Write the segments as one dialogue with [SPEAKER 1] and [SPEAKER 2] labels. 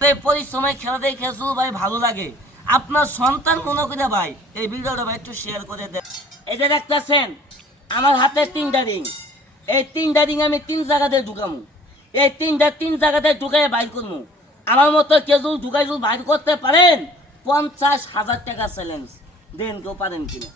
[SPEAKER 1] এই পরিশ্রমে খেলা দেখে শুধু ভাই, ভালো লাগে। আপনার সন্তান মনে করে ভাই, এই ভিডিওটা ভাই একটু শেয়ার করে দেন। এই যে দেখতেছেন, আমার হাতে তিনটা রিং এই তিনটা রিং আমি তিন জায়গাতে ঢুকামু। এই তিনটা তিন জায়গাতে ঢুকাই বাইর করব আমার মতো কেউ ঢুকাই বাইর করতে পারেন, পঞ্চাশ হাজার টাকা চ্যালেঞ্জ দেন কেউ পারেন কিনা।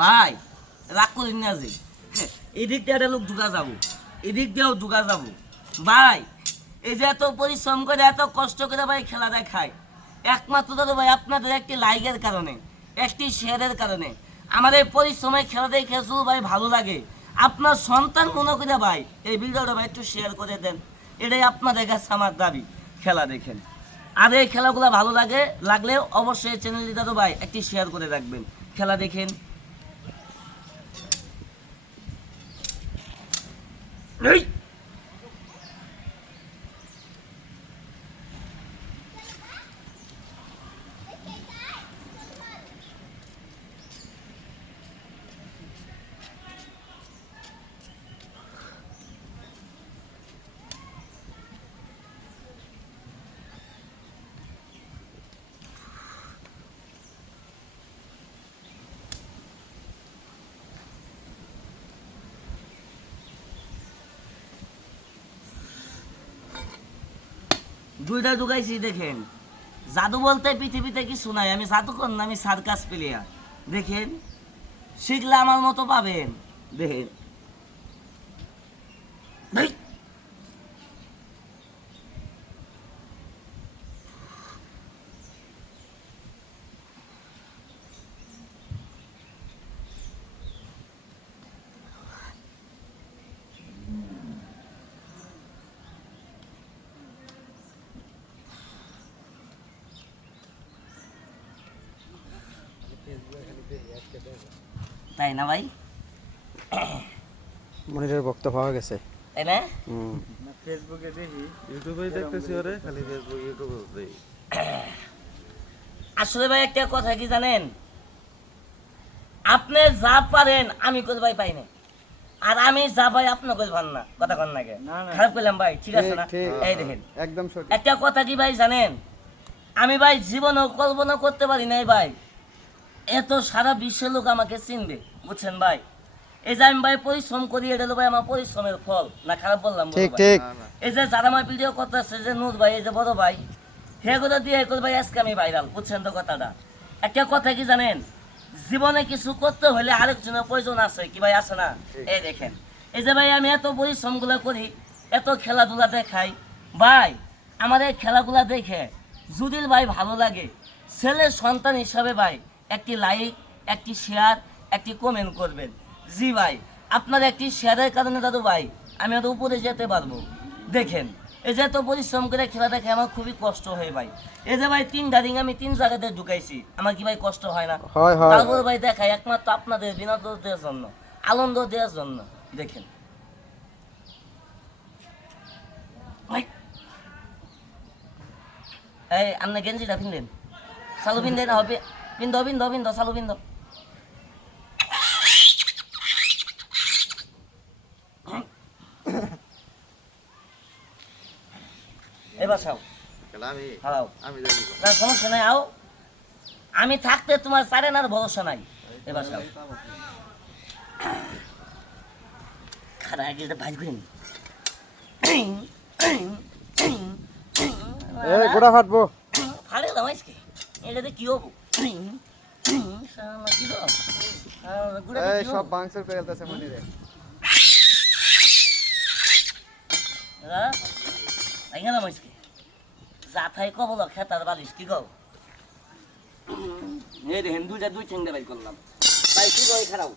[SPEAKER 1] ভাই, রাগ করিন না যে। এদিক দিয়ে লোক ঢুকা যাব। এদিক দিয়েও ঢুকা যাব। ভাই, এই যে এত পরিশ্রম করে, এত কষ্ট করে ভাই খেলা দেখায় একমাত্র তো ভাই আপনাদের একটি লাইকের কারণে, একটি শেয়ারের কারণে। আমার এই পরিশ্রমে খেলা দেখে শুধু ভাই ভালো লাগে। আপনার সন্তান মনে করে ভাই, এই ভিডিওটা ভাই একটু শেয়ার করে দেন। এটাই আপনাদের কাছে আমার দাবি, খেলা দেখেন। আর এই খেলাগুলো ভালো লাগে, লাগলে অবশ্যই চ্যানেলটিটা তো ভাই একটি শেয়ার করে রাখবেন। খেলা দেখেন। এই! দুইটা ঢুকাইছি, দেখেন। জাদু বলতে পৃথিবীতে কিছু নাই, আমি জাদুকর না, আমি সার্কাস প্লেয়ার দেখেন, শিখলে আমার মতো পাবেন। দেখেন। তাই না ভাই?
[SPEAKER 2] মনিরের বক্ত পাওয়া গেছে।
[SPEAKER 1] তাই না?
[SPEAKER 3] ফেসবুকে দেখি। ইউটিউবে দেখতেছি ওরে। খালি ফেসবুক ইউটিউবে দেখি।
[SPEAKER 1] আসলে ভাই একটা কথা কি জানেন? আপনি যা পারেন আমি কই ভাই পাই না আর আমি যা পাই আপনি কই পান না। কথা কন নাকি
[SPEAKER 3] না, না।
[SPEAKER 1] খারাপ করলাম ভাই ঠিক আছে না। এই দেখেন।
[SPEAKER 2] একদম সঠিক।
[SPEAKER 1] একটা কথা কি ভাই জানেন? আমি ভাই জীবনেও কল্পনা করতে পারি নাই ভাই। এত সারা বিশ্বের লোক আমাকে চিনবে বুঝছেন ভাই? এই যে আমি ভাই পরিশ্রম করি এটা ভাই আমার পরিশ্রমের ফল। না খারাপ বললাম
[SPEAKER 2] ঠিক ঠিক।
[SPEAKER 1] এই যে যারা আমার ভিডিও করতেছে যে নূর ভাই এই যে বড় ভাই সেগুলো দিয়ে এগুলো ভাই আজকে আমি ভাইরাল বুঝছেন তো কথাটা? একটা কথা কি জানেন? জীবনে কিছু করতে হলে আরেকজনের প্রয়োজন আছে কি ভাই আছে না? এই দেখেন। এই যে ভাই আমি এত পরিশ্রম পরিশ্রমগুলো করি এত খেলাধুলা দেখাই ভাই আমার এই খেলাগুলা দেখে যদির ভাই ভালো লাগে ছেলে সন্তান হিসাবে ভাই একটি লাইক একটি শেয়ার একটি কমেন্ট করবেন। জি ভাই আপনার একটি শেয়ারের কারণে দাদু ভাই আমি আর উপরে যেতে পারব। দেখেন এই যে এত পরিশ্রম করে খেলা দেখে আমার খুবই কষ্ট হয় ভাই। এই যে ভাই তিন ডারিং আমি তিন জায়গাতে ঢুকাইছি আমার কি ভাই কষ্ট হয় না? তারপর ভাই দেখাই একমাত্র আপনাদের বিনোদন দেওয়ার জন্য আনন্দ দেওয়ার জন্য। দেখেন। এই আপনি গেঞ্জিটা পিনলেন। চালু পিনলেন হবে? পিন্ধ পিন্ধ পিন্ধ চালু পিন্ধ এবার না সমস্যা নাই আও। আমি থাকতে তোমার সারেন আর ভরসা নাই। এবার চাও। খারা আগে এটা
[SPEAKER 2] গোড়া ফাটবো।
[SPEAKER 1] ফাড়ে দাম আজকে। এটাতে কি হব?
[SPEAKER 2] সব? বাংসের পেলতেছে মনিরে
[SPEAKER 1] দাদা, তাইঙ্গা দাম আজকে যা থাই কবল খেতার বালিশ কি কব এই দেখেন দুইটা দুই চেঙ্গা বাইর করলাম। কি খারাপ